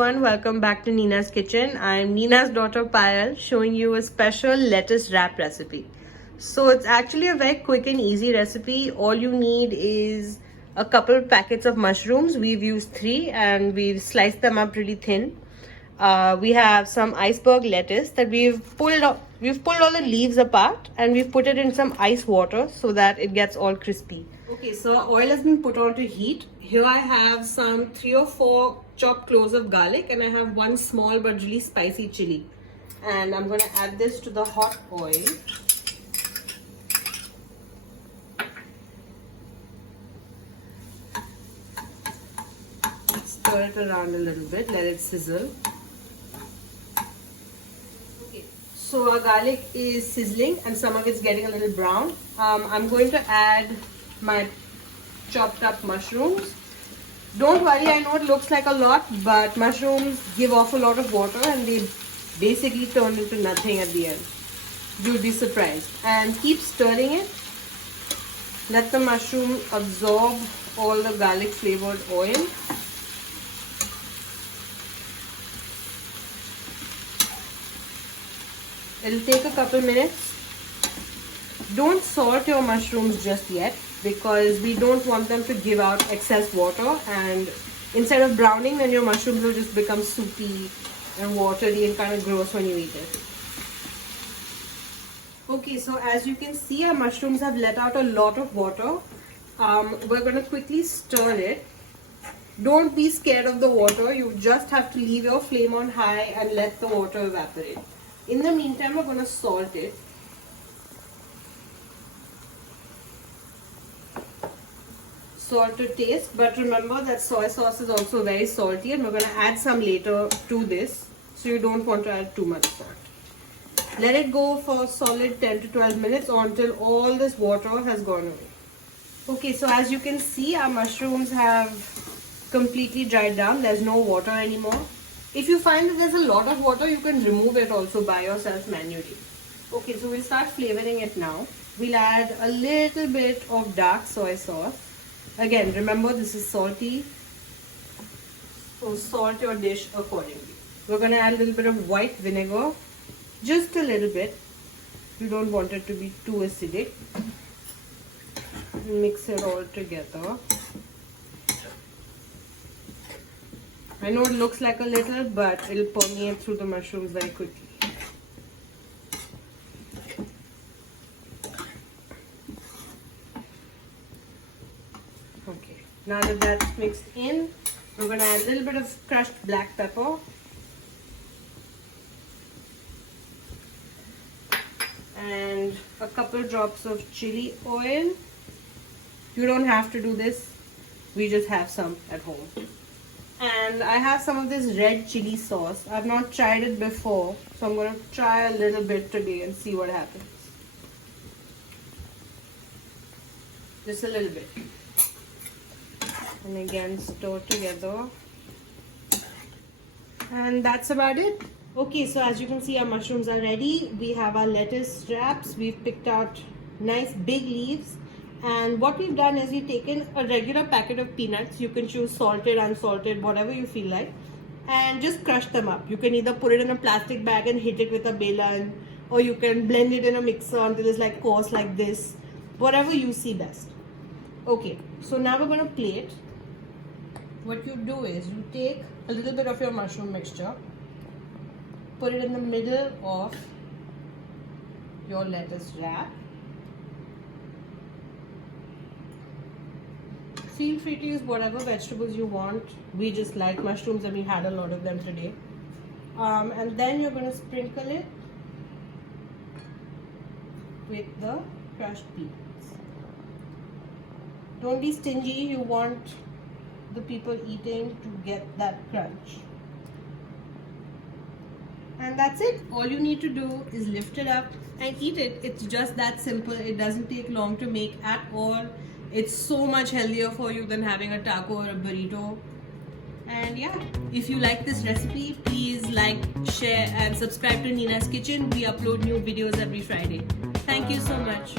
everyone, welcome back to Nina's Kitchen. I'm Nina's daughter Payal, showing you a special lettuce wrap recipe. So it's actually a very quick and easy recipe. All you need is a couple packets of mushrooms. We've used 3 and we've sliced them up really thin. We have some iceberg lettuce that we've pulled all the leaves apart and we've put it in some ice water so that it gets all crispy. Okay, so oil has been put on to heat. Here I have some 3 or 4 chopped cloves of garlic and I have 1 small but really spicy chili. And I'm going to add this to the hot oil. Stir it around a little bit, let it sizzle. Okay, so our garlic is sizzling and some of it's getting a little brown. I'm going to add my chopped up mushrooms. Don't worry, I know it looks like a lot, but mushrooms give off a lot of water and they basically turn into nothing at the end. You'll be surprised. And keep stirring it. Let the mushroom absorb all the garlic flavored oil. It'll take a couple minutes. Don't salt your mushrooms just yet because we don't want them to give out excess water, and instead of browning, then your mushrooms will just become soupy and watery and kind of gross when you eat it. Okay, so as you can see, our mushrooms have let out a lot of water. We're going to quickly stir it. Don't be scared of the water. You just have to leave your flame on high and let the water evaporate. In the meantime, we're going to salt it. Salt to taste, but remember that soy sauce is also very salty and we're going to add some later to this, so you don't want to add too much salt. Let it go for solid 10 to 12 minutes or until all this water has gone away. Okay, so as you can see, our mushrooms have completely dried down. There's no water anymore. If you find that there's a lot of water, you can remove it also by yourself manually. Okay, so we'll start flavoring it now. We'll add a little bit of dark soy sauce. Again, remember this is salty, so salt your dish accordingly. We're going to add a little bit of white vinegar, just a little bit. You don't want it to be too acidic. Mix it all together. I know it looks like a little, but it'll permeate through the mushrooms very quickly. Okay, now that that's mixed in, we're going to add a little bit of crushed black pepper. And a couple drops of chili oil. You don't have to do this. We just have some at home. And I have some of this red chili sauce. I've not tried it before, so I'm going to try a little bit today and see what happens. Just a little bit. And again, stir together. And that's about it. Okay, so as you can see, our mushrooms are ready. We have our lettuce wraps. We've picked out nice big leaves. And what we've done is we've taken a regular packet of peanuts. You can choose salted, unsalted, whatever you feel like, and just crush them up. You can either put it in a plastic bag and hit it with a belan, or you can blend it in a mixer until it's like coarse like this. Whatever you see best. Okay, so now we're going to plate. What you do is you take a little bit of your mushroom mixture, put it in the middle of your lettuce wrap. Feel free to use whatever vegetables you want. We just like mushrooms and we had a lot of them today. And then you're going to sprinkle it with the crushed peanuts. Don't be stingy. You want the people eating to get that crunch. And that's it. All you need to do is lift it up and eat it. It's just that simple. It doesn't take long to make at all. It's so much healthier for you than having a taco or a burrito. And yeah, if you like this recipe, please like, share and subscribe to Nina's Kitchen. We upload new videos every Friday. Thank you so much.